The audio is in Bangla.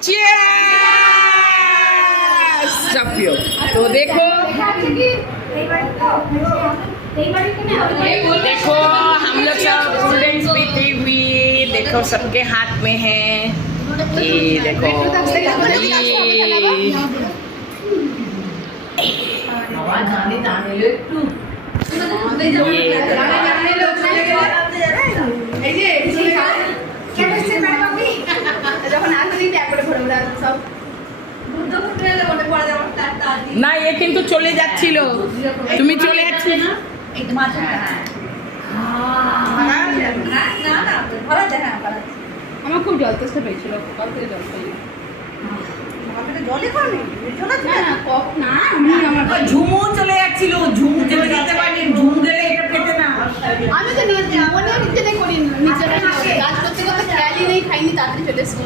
Cheers! सब पियो। तो देखो देखो हम लोग सब कोल्ड ड्रिंक्स पीती हुई देखो सबके हाथ में है ये देखो না এ কিন্তু চলে যাচ্ছিল তুমি চলে যাচ্ছিলে না আমার খুব জল তেষ্টা পেয়েছিল সকাল থেকে জল খাই ঝুমু চলে যাচ্ছিল ঝুমু যেতে যেতে পারিনি ঝুমু গেলে এটা খেতে না আমি তো নিজে মনে নিজে করি নিজে কাজ করতে করতে খেয়ালই নেই খাইনি তাড়াতাড়ি চলে এসেছি